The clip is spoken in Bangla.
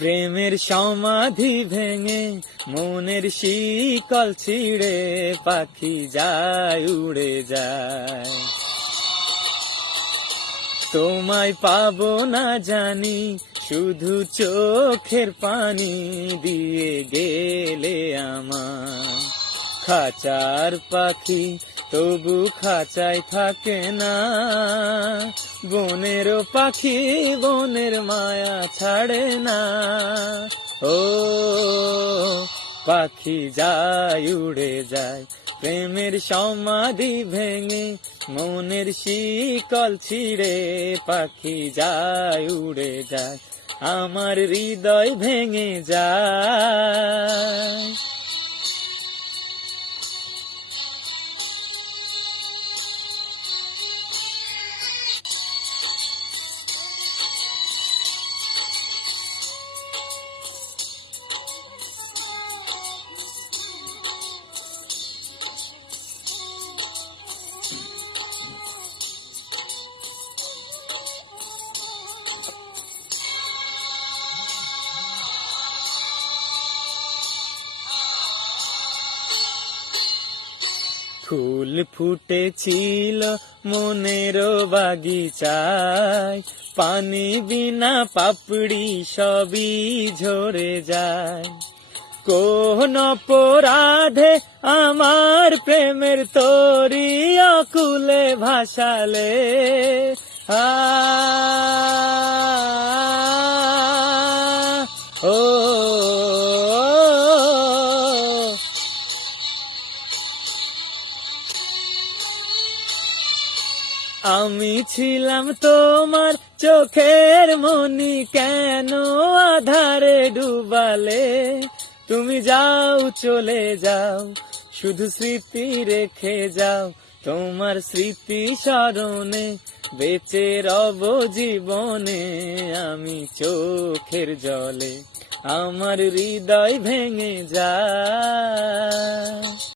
প্রেমের সমাধি ভেঙে মনের শিকল ছিঁড়ে পাখি যায় উড়ে যায়। তোমায় পাবো না জানি, শুধু চোখের পানি দিয়ে গেলে আমার। খাঁচার পাখি তবু খাঁচায় থাকে না, বনেরও পাখি বনের মায়া ছাড়ে না। ও পাখি যায় উড়ে যায়, প্রেমের সমাধি ভেঙে মনের শিকল ছিঁড়ে পাখি যায় উড়ে যায়, আমার হৃদয় ভেঙে যায়। ফুল ফুটেছিল মনের বাগিচায়, পানি বিনা পাপড়ি সবই ঝরে যায়। কোন অপরাধে আমার প্রেমের তরি অকুলে ভাসালে, ও আমি ছিলাম তোমার চোখের মনি, কেন আধারে ডুবালে? তুমি যাও চলে যাও, শুধু স্মৃতি রেখে যাও, তোমার স্মৃতি স্মরণে বেঁচে রব জীবনে আমি চোখের জলে, আমার হৃদয় ভেঙে যায়।